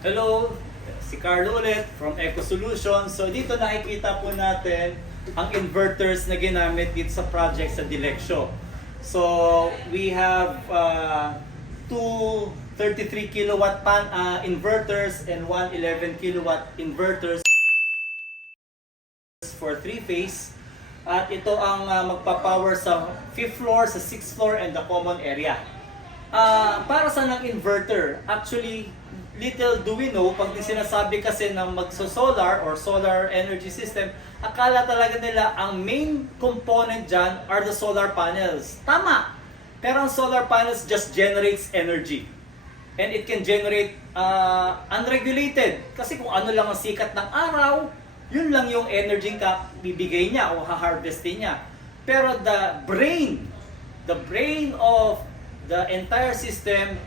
Hello, si Carlo ulit from Eco Solutions. So dito nakikita po natin ang inverters na ginamit dito sa project sa Dileccio. So we have two 33 kilowatt inverters and one 11 kilowatt inverters for 3-phase. At ito ang magpapower sa 5th floor, sa 6th floor and the common area. Para sa ng inverter, actually, little do we know, pag sinasabi kasi ng magso-solar or solar energy system, akala talaga nila ang main component dyan are the solar panels. Tama! Pero ang solar panels just generates energy. And it can generate unregulated. Kasi kung ano lang ang sikat ng araw, yun lang yung energy ka bibigay niya o ha-harvestin niya. Pero the brain of the entire system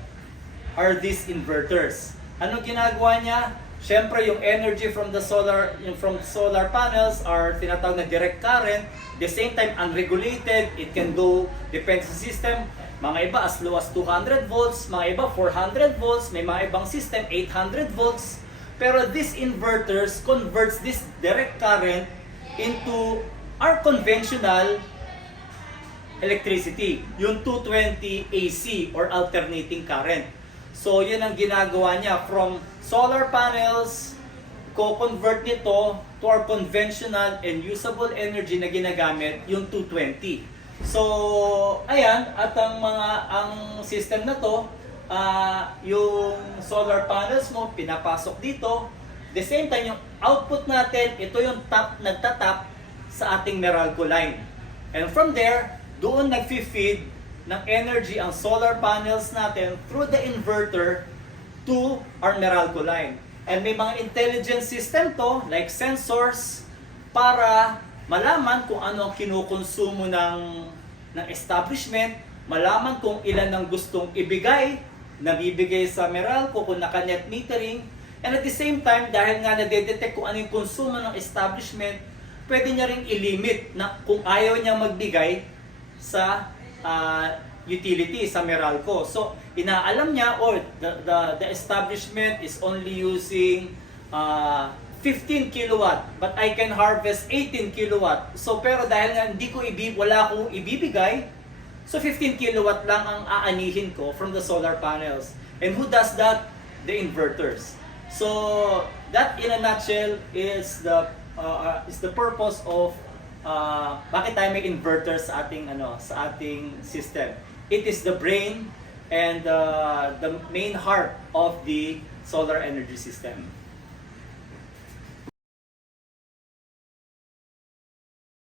are these inverters. Anong ginagawa niya? Siyempre, yung energy from solar panels are tinatawag na direct current. At the same time, unregulated, it can go, depends sa system. Mga iba as low as 200 volts, mga iba 400 volts, may mga ibang system 800 volts. Pero these inverters converts this direct current into our conventional electricity, yung 220 AC or alternating current. So, yun ang ginagawa niya. From solar panels, co-convert nito to our conventional and usable energy na ginagamit, yung 220. So, ayan, at ang system na to, yung solar panels mo, pinapasok dito. The same time, yung output natin, ito yung nagtatap sa ating Meralco line. And from there, doon nag-feed ng energy ang solar panels natin through the inverter to our Meralco line. And may mga intelligent system to, like sensors, para malaman kung ano ang kinukonsumo ng establishment, malaman kung ilan ang gustong nabibigay sa Meralco kung naka-net metering, and at the same time, dahil nga nadedetect kung ano yung konsumo ng establishment, pwede niya ring i-limit na kung ayaw niya magbigay sa utility sa Meralco. So, inaalam niya, the establishment is only using 15 kilowatt, but I can harvest 18 kilowatt. So, pero dahil nga wala akong ibibigay, so 15 kilowatt lang ang aanihin ko from the solar panels. And who does that? The inverters. So, that in a nutshell is the purpose of bakit tayo may inverter sa ating system. It is the brain and the main heart of the solar energy system.